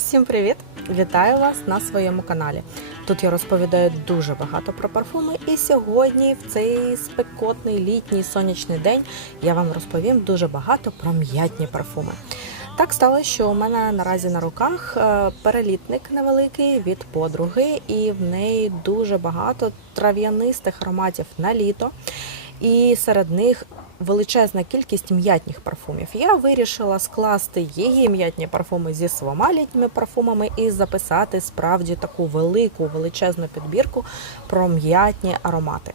Всім привіт! Вітаю вас на своєму каналі. Тут я розповідаю дуже багато про парфуми, і сьогодні, в цей спекотний літній сонячний день, я вам розповім дуже багато про м'ятні парфуми. Так сталося, що у мене наразі на руках е, перелітник невеликий від подруги, і в неї дуже багато трав'янистих ароматів на літо. І серед них величезна кількість м'ятних парфумів. Я вирішила скласти її м'ятні парфуми зі своїми літніми парфумами і записати справді таку велику величезну підбірку про м'ятні аромати.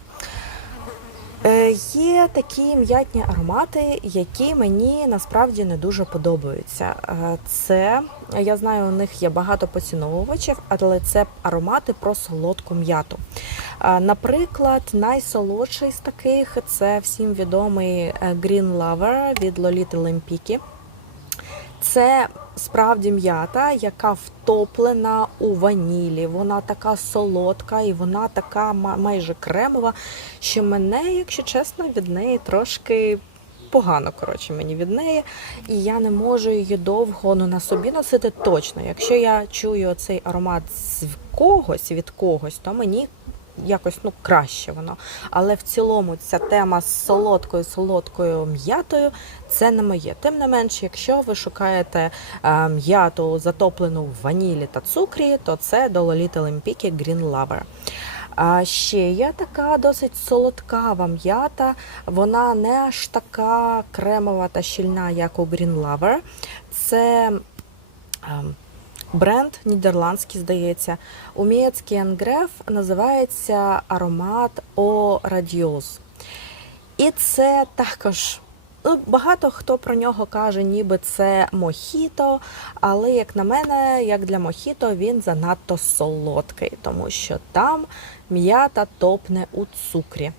Е, Є такі м'ятні аромати, які мені насправді не дуже подобаються. Е, Це я знаю, у них є багато поціновувачів, але це аромати про солодку м'яту. Наприклад, найсолодший з таких це всім відомий е, Green Lover від Lolita Lempicki. Це справді м'ята, яка втоплена у ванілі. Вона така солодка і вона така майже кремова, що мене, якщо чесно, від неї трошки. Погано, коротше, мені від неї, і я не можу її довго ну, на собі носити точно. Якщо я чую цей аромат з когось від когось, то мені якось ну краще воно. Але в цілому ця тема з солодкою солодкою м'ятою це не моє. Тим не менш, якщо ви шукаєте е, м'яту затоплену в ванілі та цукрі, то це до Lolita Lempicki Green Lover. А ще є така досить солодкава м'ята. Вона не аж така кремова та щільна, як у Green Lover. Це ем, бренд нідерландський, здається. У Енгреф називається аромат О Радіоз. І це також. Ну, багато хто про нього каже, ніби це мохіто, але як на мене, як для мохіто, він занадто солодкий, тому що там м'ята топне у цукрі.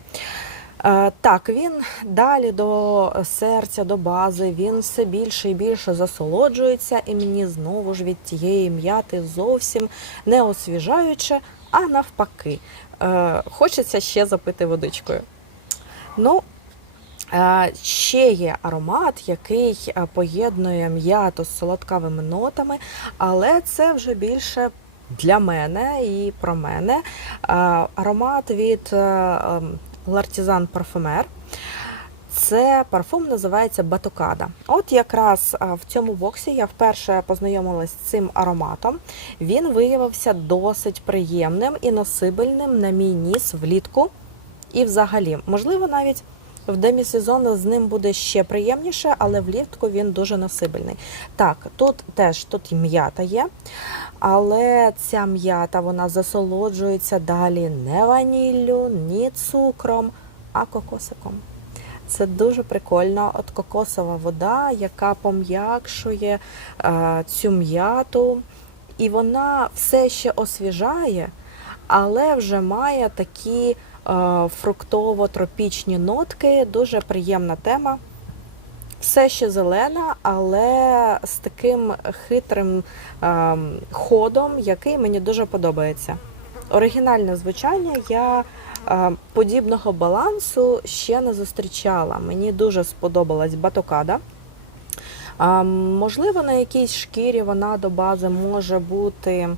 Е, Так, він далі до серця, до бази, він все більше і більше засолоджується, і мені знову ж від тієї м'яти зовсім не освіжаюче, а навпаки. Е, Хочеться ще запити водичкою. Ну, Е, Ще є аромат, який поєднує м'яту з солодкавими нотами, але це вже більше для мене і про мене. Аромат від L'Artisan парфумер. Це парфум називається Батокада. От якраз в цьому боксі я вперше познайомилась з цим ароматом. Він виявився досить приємним і носибельним на мій ніс влітку. І взагалі, можливо, навіть в демісезон з ним буде ще приємніше, але влітку він дуже носибельний. Так, тут теж тут і м'ята є, але ця м'ята вона засолоджується далі не ваніллю, ні цукром, а кокосиком. Це дуже прикольно. От кокосова вода, яка пом'якшує е, цю м'яту, і вона все ще освіжає, але вже має такі фруктово-тропічні нотки. Дуже приємна тема. Все ще зелена, але з таким хитрим е, ходом, який мені дуже подобається. Оригінальне звучання я е, подібного балансу ще не зустрічала. Мені дуже сподобалась батокада. Можливо, на якійсь шкірі вона до бази може бути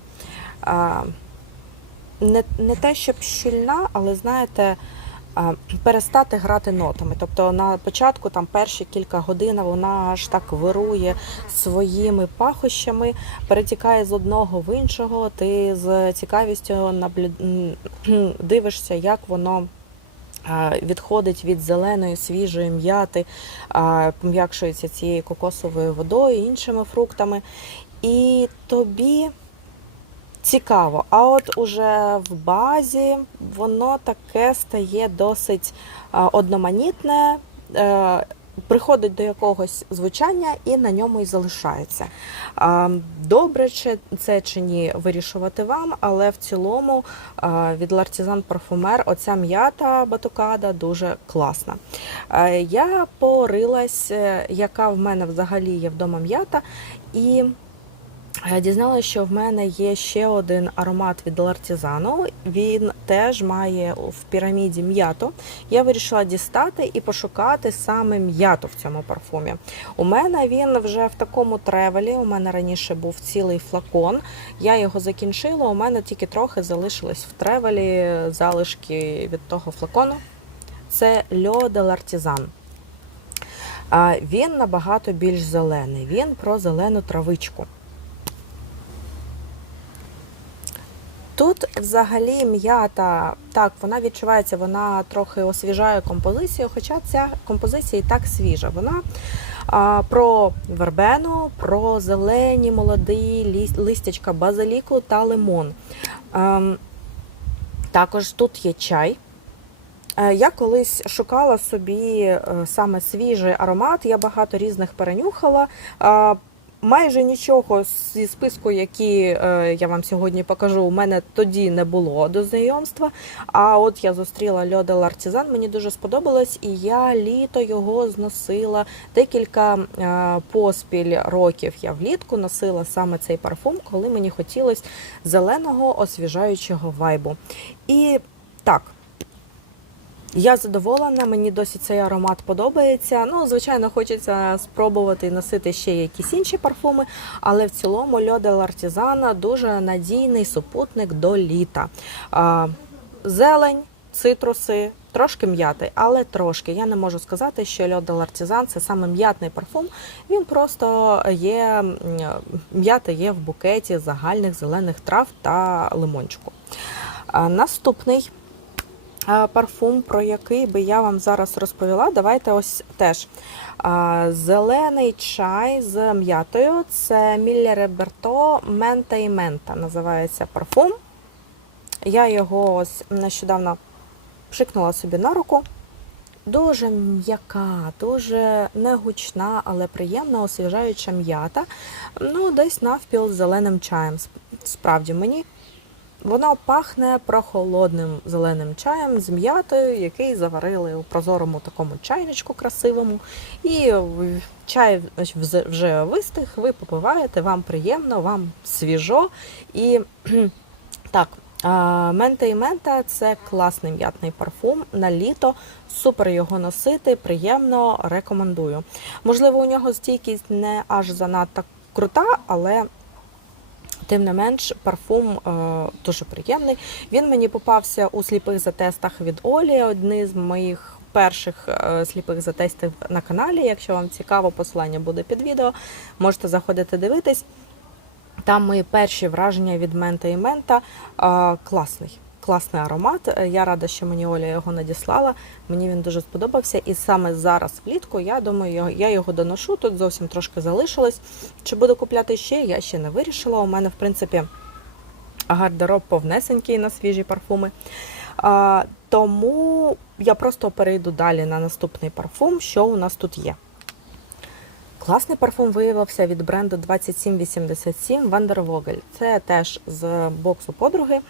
не, не те, щоб щільна, але знаєте, перестати грати нотами. Тобто на початку, там перші кілька годин, вона аж так вирує своїми пахощами, перетікає з одного в іншого. Ти з цікавістю наблю... дивишся, як воно. Відходить від зеленої свіжої м'яти, пом'якшується цією кокосовою водою, іншими фруктами. І тобі цікаво. А от уже в базі воно таке стає досить одноманітне, е, приходить до якогось звучання і на ньому і залишається. Добре, чи це чи ні, вирішувати вам, але в цілому від L'Artisan Parfumer оця м'ята батукада дуже класна. Я порилась, е, яка в мене взагалі є вдома м'ята, і дізналася, що в мене є ще один аромат від Лартізану. Він теж має в піраміді м'ято. Я вирішила дістати і пошукати саме м'ято в цьому парфумі. У мене він вже в такому тревелі. У мене раніше був цілий флакон. Я його закінчила. У мене тільки трохи залишилось в тревелі залишки від того флакону. Це Льо де Лартізан. Він набагато більш зелений. Він про зелену травичку. Тут взагалі м'ята, так, вона відчувається, вона трохи освіжає композицію, хоча ця композиція і так свіжа. Вона а, про вербену, про зелені, молоді листячка базиліку та лимон. Ем, також тут є чай. Е, Я колись шукала собі е, саме свіжий аромат, я багато різних перенюхала. Майже нічого зі списку, які е, я вам сьогодні покажу, у мене тоді не було до знайомства. А от я зустріла Льодел Артизан, мені дуже сподобалось, і я літо його зносила декілька е, поспіль років. Я влітку носила саме цей парфум, коли мені хотілося зеленого освіжаючого вайбу. І так. Я задоволена, мені досі цей аромат подобається. Ну, звичайно, хочеться спробувати носити ще якісь інші парфуми, але в цілому Льодель Артізана дуже надійний супутник до літа. А, зелень, цитруси, трошки м'яти, але трошки. Я не можу сказати, що Льодель Артізан це саме м'ятний парфум. Він просто є м'ята є в букеті загальних зелених трав та лимончику. Наступний. Парфум, про який би я вам зараз розповіла, давайте ось теж. Зелений чай з м'ятою. Це Мілля Реберто Мента і Мента називається парфум. Я його ось нещодавно пшикнула собі на руку. Дуже м'яка, дуже негучна, але приємна, освіжаюча м'ята. Ну, десь навпіл з зеленим чаєм. Справді мені Воно пахне прохолодним зеленим чаєм з м'ятою, який заварили у прозорому такому чайничку красивому. І чай вже вистиг, ви попиваєте, вам приємно, вам свіжо. І так, мента і мента це класний м'ятний парфум на літо. Супер його носити, приємно рекомендую. Можливо, у нього стійкість не аж занадто крута, але Тим не менш, парфум е, дуже приємний. Він мені попався у сліпих затестах від Олі. Одні з моїх перших е, сліпих затестів на каналі. Якщо вам цікаво, посилання буде під відео. Можете заходити дивитись. Там мої перші враження від мента і мента. Е, класний. Класний аромат. Е, Я рада, що мені Оля його надіслала. Мені він дуже сподобався. І саме зараз влітку, я думаю, я його доношу. Тут зовсім трошки залишилось. Чи буду купляти ще, я ще не вирішила. У мене, в принципі, гардероб повнесенький на свіжі парфуми. А, тому я просто перейду далі на наступний парфум, що у нас тут є. Класний парфум виявився від бренду 2787 Вандервогель. Це теж з боксу подруги.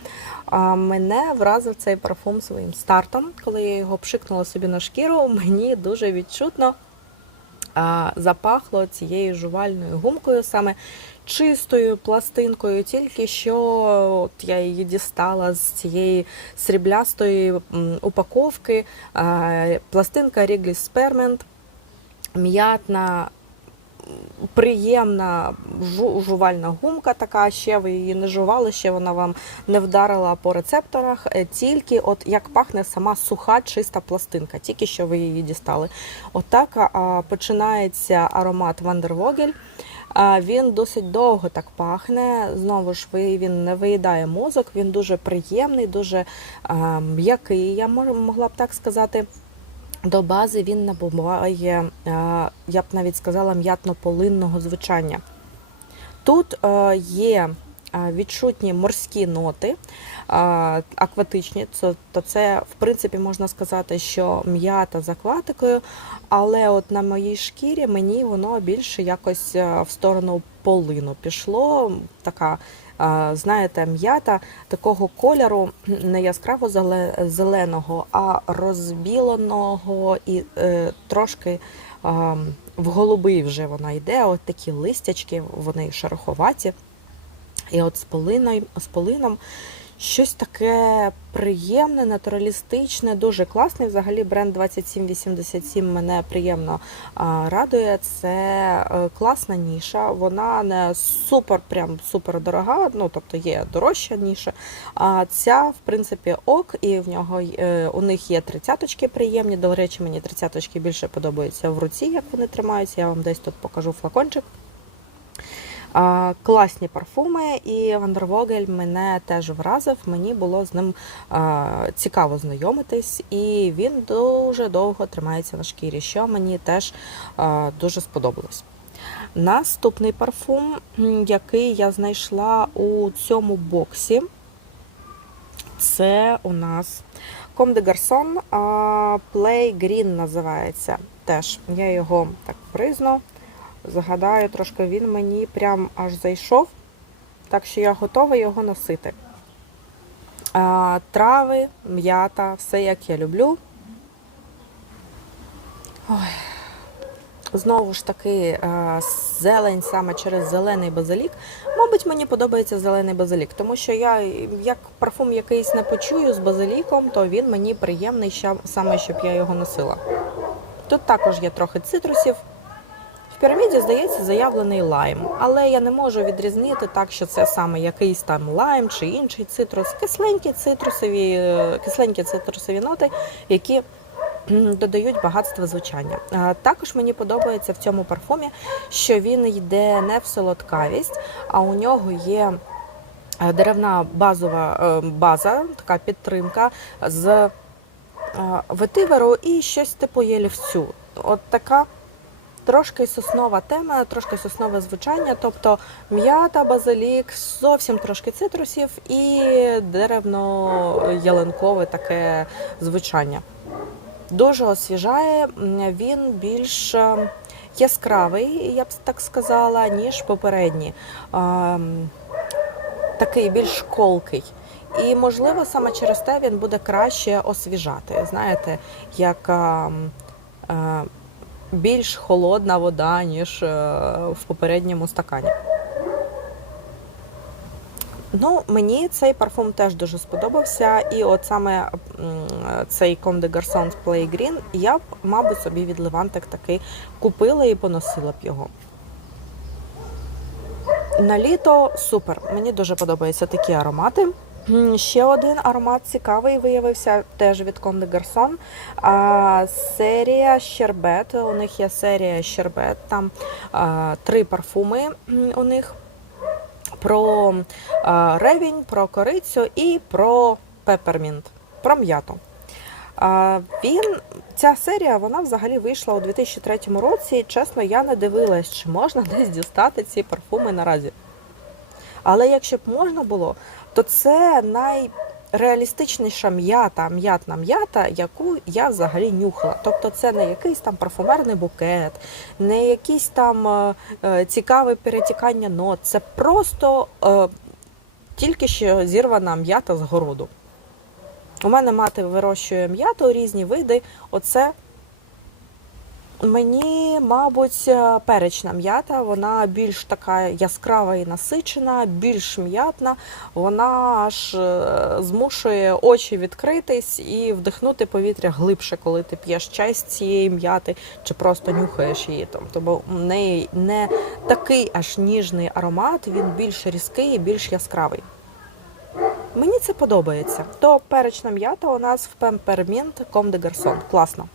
Мене вразив цей парфум своїм стартом. Коли я його пшикнула собі на шкіру, мені дуже відчутно запахло цією жувальною гумкою, саме чистою пластинкою, тільки що от я її дістала з цієї сріблястої упаковки. Пластинка Wrigley Spearmint, м'ятна. Приємна жу- жувальна гумка, така ще ви її не жували, ще вона вам не вдарила по рецепторах. Е, Тільки от як пахне сама суха, чиста пластинка, тільки що ви її дістали. Отак а, починається аромат Вандервогель. Він досить довго так пахне. Знову ж він не виїдає мозок, він дуже приємний, дуже м'який, я могла б так сказати. До бази він набуває, е, я б навіть сказала, м'ятно-полинного звучання. Тут е, є е, відчутні морські ноти, акватичні, то це, в принципі, можна сказати, що м'ята з акватикою, але от на моїй шкірі мені воно більше якось в сторону полину пішло. Така, знаєте, м'ята такого кольору не яскраво зеленого, а розбіленого і е, трошки. е, В голубий вже вона йде, от такі листячки, вони шероховаті. І от з полином, з полином щось таке приємне, натуралістичне, дуже класний. Взагалі бренд 2787 мене приємно радує. Це е, класна ніша. Вона не супер, прям супер дорога. Ну тобто є дорожча ніша. А ця, в принципі, ок, і в нього е, у них є тридцяточки приємні. До речі, мені тридцяточки більше подобаються в руці, як вони тримаються. Я вам десь тут покажу флакончик. Класні парфуми, і Вандервогель мене теж вразив. Мені було з ним цікаво знайомитись, і він дуже довго тримається на шкірі, що мені теж дуже сподобалось. Наступний парфум, який я знайшла у цьому боксі, це у нас Comme de Garçon Play Green називається. Теж я його так призну. Згадаю, трошки він мені прям аж зайшов, так що я готова його носити. А, трави, м'ята, все як я люблю. Ой. Знову ж таки, зелень саме через зелений базилік. Мабуть, мені подобається зелений базилік, тому що я як парфум якийсь не почую з базиліком, то він мені приємний саме, щоб я його носила. Тут також є трохи цитрусів. Піраміді, здається, заявлений лайм, але я не можу відрізнити так, що це саме якийсь там лайм чи інший цитрус. Кисленькі цитрусові, е, кисленькі цитрусові ноти, які додають багатство звучання. Е, Також мені подобається в цьому парфумі, що він йде не в солодкавість, а у нього є е, деревна базова база, така підтримка з ветиверу і щось типу єлівцю. От така трошки соснова тема, трошки соснове звучання, тобто м'ята, базилік, зовсім трошки цитрусів і деревно-ялинкове таке звучання. Дуже освіжає, він більш е, яскравий, я б так сказала, ніж попередні. Такий більш колкий. І, можливо, саме через те він буде краще освіжати. Знаєте, як е, більш холодна вода, ніж е, в попередньому стакані. Ну, мені цей парфум теж дуже сподобався. І от саме цей Comme de Garçons Play Green я б, мабуть, собі від Левантик таки купила і поносила б його. На літо супер. Мені дуже подобаються такі аромати. Ще один аромат цікавий виявився теж від Comme. А, серія Щербет. У них є серія Щербет. Там три парфуми у них про а, ревінь, про корицю і про пепермінт, про м'яту. Він, ця серія вона взагалі вийшла у 2003 році. Чесно, я не дивилась, чи можна десь дістати ці парфуми наразі. Але якщо б можна було, то це найреалістичніша м'ята, м'ятна м'ята, яку я взагалі нюхала. Тобто це не якийсь там парфумерний букет, не якийсь там е, е, цікаве перетікання нот. Це просто е, тільки що зірвана м'ята з городу. У мене мати вирощує м'яту, різні види. Оце мені, мабуть, е, перечна м'ята, вона більш така яскрава і насичена, більш м'ятна. Вона аж е, змушує очі відкритись і вдихнути повітря глибше, коли ти п'єш чай з цієї м'яти чи просто нюхаєш її. Там. Тому в неї не такий аж ніжний аромат, він більш різкий і більш яскравий. Мені це подобається. То перечна м'ята у нас в Пемпермінт Comme de Garçon. Класно.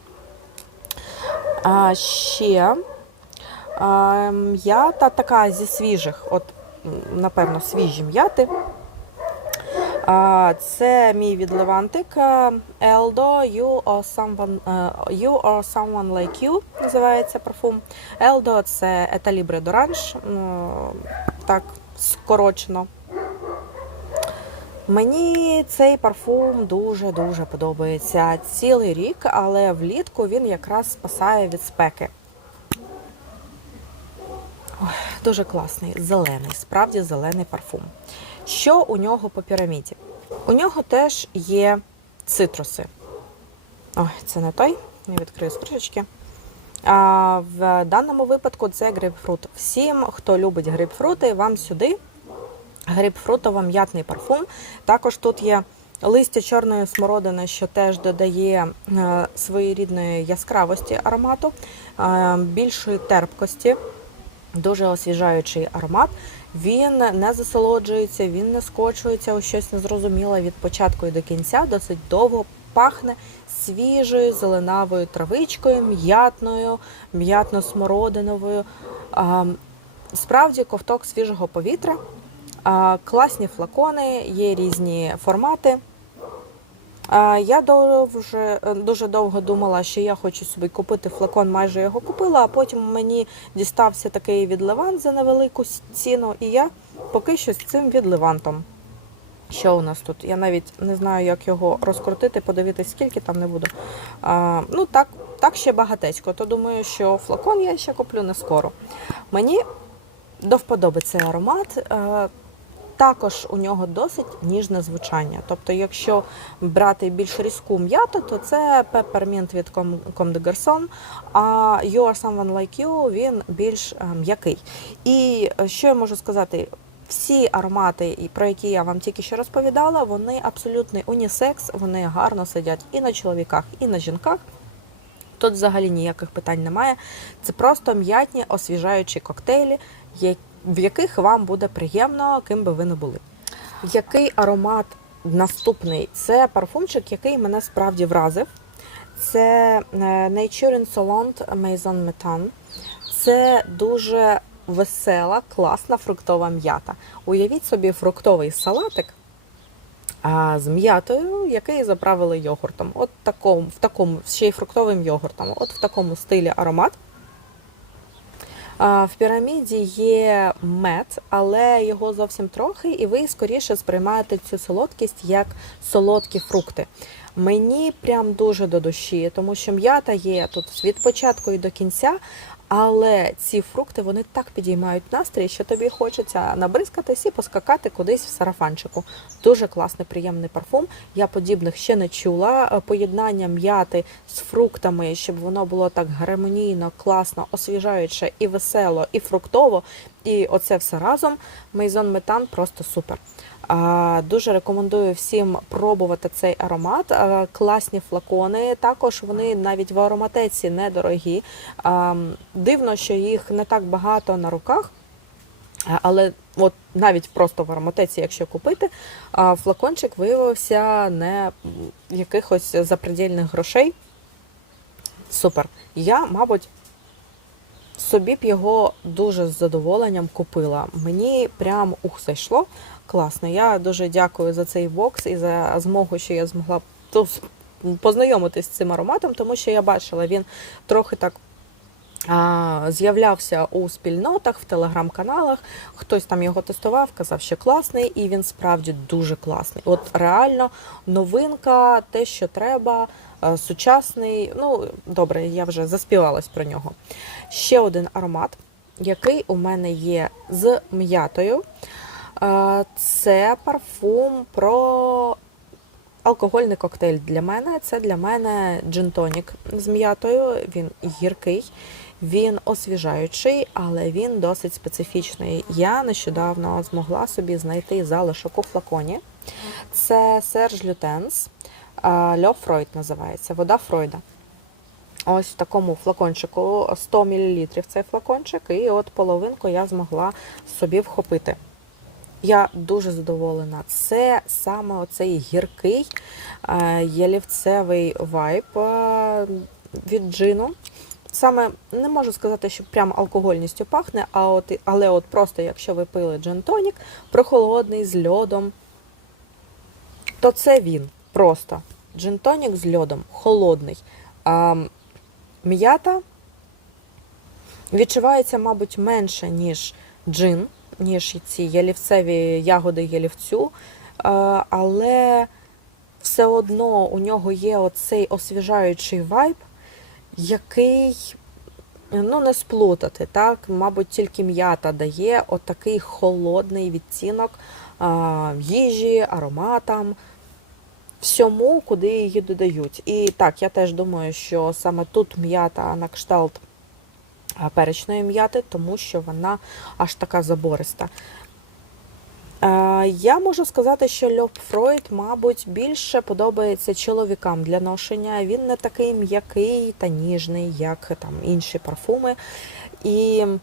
А ще а, м'ята така зі свіжих, от, напевно, свіжі м'яти. А, це мій від Левантик е, Eldo You or Someone, е, you or Someone Like You називається парфум. Eldo це Еталібре Доранж, так скорочено. Мені цей парфум дуже-дуже подобається цілий рік, але влітку він якраз спасає від спеки. Ой, дуже класний, зелений, справді зелений парфум. Що у нього по піраміді? У нього теж є цитруси. Ой, це не той, не відкрию з кришечки. А, в даному випадку це грейпфрут. Всім, хто любить грейпфрути, вам сюди. Грейпфрутово-м'ятний парфум. Також тут є листя чорної смородини, що теж додає е, своєрідної яскравості аромату, е, більшої терпкості, дуже освіжаючий аромат. Він не засолоджується, він не скочується у щось незрозуміле від початку і до кінця, досить довго пахне свіжою зеленавою травичкою, м'ятною, м'ятно-смородиновою. Справді ковток свіжого повітря, класні флакони, є різні формати. Я дуже, дуже довго думала, що я хочу собі купити флакон, майже його купила, а потім мені дістався такий від за невелику ціну, і я поки що з цим від Левантом. Що у нас тут? Я навіть не знаю, як його розкрутити, подивитись, скільки там не буду. А, ну так, так ще багатецько. То думаю, що флакон я ще куплю не скоро. Мені до вподоби цей аромат. Також у нього досить ніжне звучання. Тобто, якщо брати більш різку м'яту, то це Peppermint від Comme Comme des а You Are Someone Like You він більш е, м'який. І е, що я можу сказати? Всі аромати, про які я вам тільки що розповідала, вони абсолютний унісекс, вони гарно сидять і на чоловіках, і на жінках. Тут взагалі ніяких питань немає. Це просто м'ятні освіжаючі коктейлі, які в яких вам буде приємно, ким би ви не були. Який аромат наступний? Це парфумчик, який мене справді вразив. Це е, Nature Insolent Maison Metan. Це дуже весела, класна фруктова м'ята. Уявіть собі фруктовий салатик з м'ятою, який заправили йогуртом. От такому, в такому, ще й фруктовим йогуртом. От в такому стилі аромат. В піраміді є мед, але його зовсім трохи, і ви скоріше сприймаєте цю солодкість як солодкі фрукти. Мені прям дуже до душі, тому що м'ята є тут від початку і до кінця. Але ці фрукти вони так підіймають настрій, що тобі хочеться набризкатись і поскакати кудись в сарафанчику. Дуже класний, приємний парфум. Я подібних ще не чула. Поєднання м'яти з фруктами, щоб воно було так гармонійно, класно, освіжаюче і весело, і фруктово. І оце все разом. Мейзон Метан просто супер. Дуже рекомендую всім пробувати цей аромат. Класні флакони. Також вони навіть в ароматеці недорогі. Дивно, що їх не так багато на руках. Але от навіть просто в ароматеці, якщо купити, флакончик виявився не якихось запредельних грошей. Супер. Я, мабуть, собі б його дуже з задоволенням купила. Мені прям ух зайшло класно. Я дуже дякую за цей бокс і за змогу, що я змогла познайомитись з цим ароматом, тому що я бачила, він трохи так. З'являвся у спільнотах, в телеграм-каналах. Хтось там його тестував, казав, що класний, і він справді дуже класний. От реально новинка, те, що треба, сучасний. Ну, добре, я вже заспівалась про нього. Ще один аромат, який у мене є з м'ятою. Це парфум про алкогольний коктейль для мене. Це для мене джин-тонік з м'ятою. Він гіркий, він освіжаючий, але він досить специфічний. Я нещодавно змогла собі знайти залишок у флаконі. Це Серж Лютенс. Льо Фройд називається, вода Фройда. Ось в такому флакончику 100 мл цей флакончик, і от половинку я змогла собі вхопити. Я дуже задоволена. Це саме оцей гіркий е, ялівцевий вайб е, від джину. Саме не можу сказати, що прям алкогольністю пахне, а от, але от просто якщо ви пили джин-тонік, прохолодний з льодом, то це він просто. Джин-тонік з льодом, холодний. А, М'ята відчувається, мабуть, менше, ніж джин ніж ці ялівцеві ягоди ялівцю, але все одно у нього є оцей освіжаючий вайб, який ну, не сплутати. так, Мабуть, тільки м'ята дає отакий холодний відцінок їжі, ароматам. Всьому, куди її додають. І так, я теж думаю, що саме тут м'ята на кшталт перечної м'яти, тому що вона аж така забориста. Я можу сказати, що Льоп Фройд, мабуть, більше подобається чоловікам для ношення. Він не такий м'який та ніжний, як там інші парфуми. І е,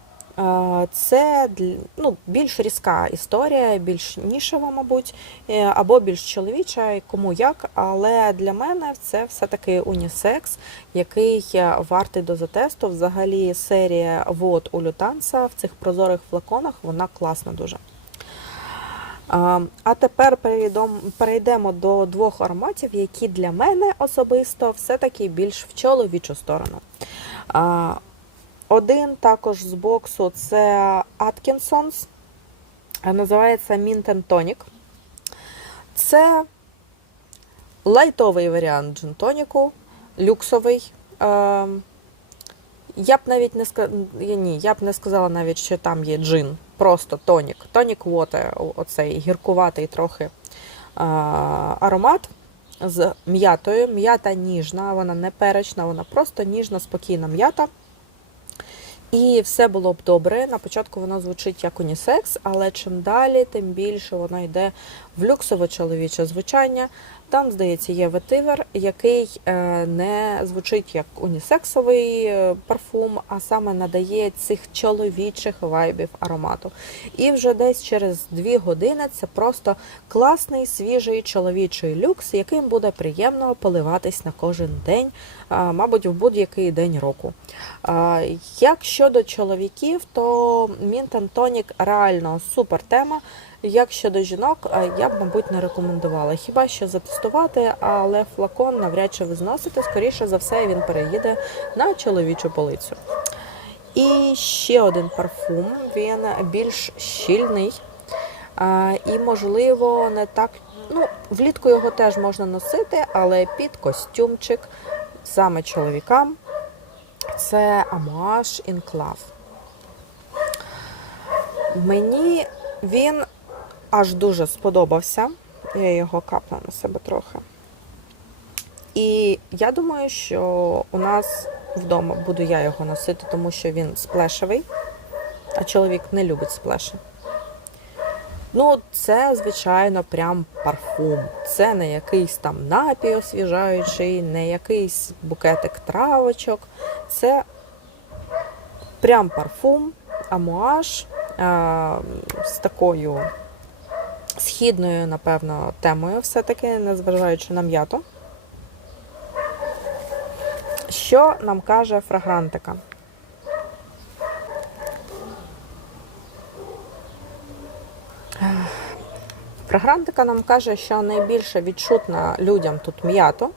це ну, більш різка історія, більш нішева, мабуть, е, або більш чоловіча, кому як. Але для мене це все-таки унісекс, який е, вартий дозатесту. Взагалі серія вод у Лютанса в цих прозорих флаконах вона класна дуже. А, тепер перейдемо до двох ароматів, які для мене особисто все-таки більш в чоловічу сторону. Один також з боксу це Atkinson's, а називається and Tonic. Це лайтовий варіант джин-тоніку, люксовий. Е, я б навіть не ска... ні, я б не сказала навіть, що там є джин, просто тонік. Тонік воте, оцей гіркуватий трохи аромат з м'ятою. М'ята ніжна, вона не перечна, вона просто ніжна, спокійна м'ята. І все було б добре. На початку воно звучить як унісекс, але чим далі, тим більше воно йде в люксове чоловіче звучання. Там, здається, є ветивер, який е, не звучить як унісексовий е, парфум, а саме надає цих чоловічих вайбів аромату. І вже десь через дві години це просто класний свіжий чоловічий люкс, яким буде приємно поливатись на кожен день, мабуть, в будь-який день року. Як щодо чоловіків, то Tonic реально супер тема. Як щодо жінок, е, я б, мабуть, не рекомендувала. Хіба що затестувати, але флакон навряд чи ви зносите, скоріше за все, він переїде на чоловічу полицю. І ще один парфум, він більш щільний. І, можливо, не так. Ну, влітку його теж можна носити, але під костюмчик саме чоловікам. Це Amouage Inclave. Мені він аж дуже сподобався. Я його капну на себе трохи. І я думаю, що у нас вдома буду я його носити, тому що він сплешевий, а чоловік не любить сплеші. Ну, це, звичайно, прям парфум. Це не якийсь там напій освіжаючий, не якийсь букетик травочок. Це прям парфум, амуаж а, з такою східною, напевно, темою, все-таки, незважаючи на м'яту. Що нам каже фрагрантика? Фрагрантика нам каже, що найбільше відчутна людям тут м'ято.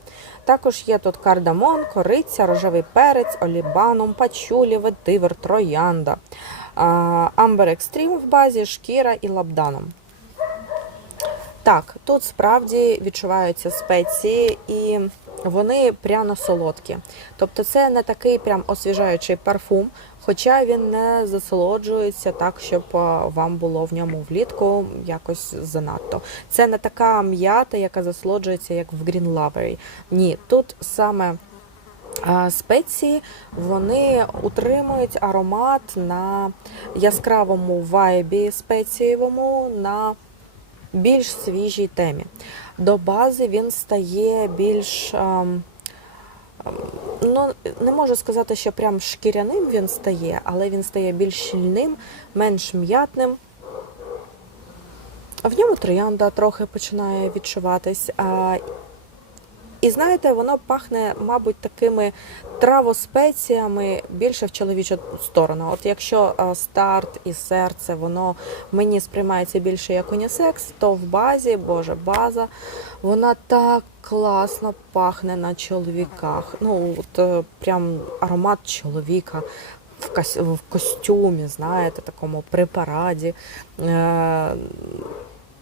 Також є тут кардамон, кориця, рожевий перець, олібанум, пачулі, ветивер, троянда, амбер екстрім в базі, шкіра і лабданом. Так, тут справді відчуваються спеції і вони пряно солодкі. Тобто це не такий прям освіжаючий парфум, хоча він не засолоджується так, щоб вам було в ньому влітку якось занадто. Це не така м'ята, яка засолоджується, як в Green Lovery. Ні, тут саме спеції вони утримують аромат на яскравому вайбі спецієвому, на більш свіжій темі. До бази він стає більш. ем, ем, Ну, не можу сказати, що прям шкіряним він стає, але він стає більш щільним, менш м'ятним. В ньому троянда трохи починає відчуватись. І знаєте, воно пахне, мабуть, такими травоспеціями більше в чоловічу сторону. От якщо старт і серце, воно мені сприймається більше як унісекс, то в базі, боже, база, вона так класно пахне на чоловіках. Ну, от е, прям аромат чоловіка. В кос- в костюмі, знаєте, такому при параді.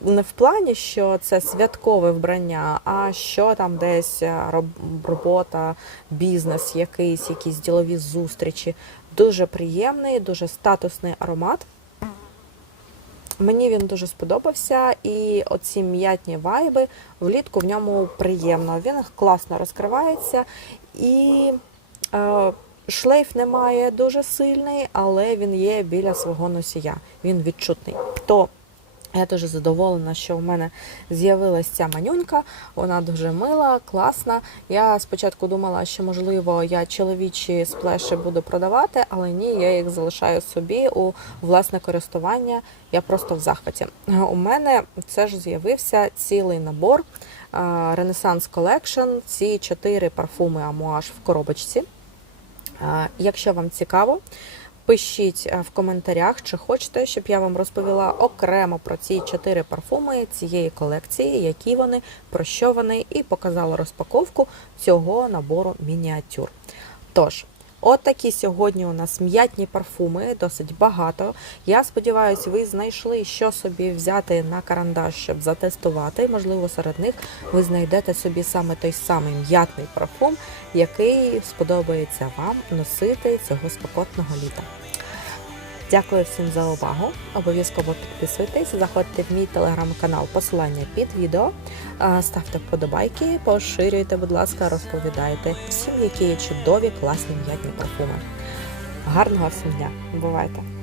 Не в плані, що це святкове вбрання, а що там десь е, робота, бізнес, якийсь, якісь ділові зустрічі. Дуже приємний, дуже статусний аромат. Мені він дуже сподобався, і оці м'ятні вайби влітку в ньому приємно. Він класно розкривається і е, шлейф немає дуже сильний, але він є біля свого носія. Він відчутний. Хто Я дуже задоволена, що в мене з'явилася ця манюнька. Вона дуже мила, класна. Я спочатку думала, що можливо я чоловічі сплеші буду продавати, але ні, я їх залишаю собі у власне користування. Я просто в захваті. У мене це ж з'явився цілий набор Renaissance Collection. Ці чотири парфуми Амуаж в коробочці. Якщо вам цікаво, пишіть е, в коментарях, чи хочете, щоб я вам розповіла окремо про ці чотири парфуми цієї колекції, які вони, про що вони, і показала розпаковку цього набору мініатюр. Тож, От сьогодні у нас м'ятні парфуми, досить багато. Я сподіваюся, ви знайшли, що собі взяти на карандаш, щоб затестувати. Можливо, серед них ви знайдете собі саме той самий м'ятний парфум, який сподобається вам носити цього спекотного літа. Дякую всім за увагу. Обов'язково підписуйтесь, заходьте в мій телеграм-канал, посилання під відео, ставте вподобайки, поширюйте, будь ласка, розповідайте всім, які є чудові, класні м'ятні парфуми. Гарного всім дня! Бувайте!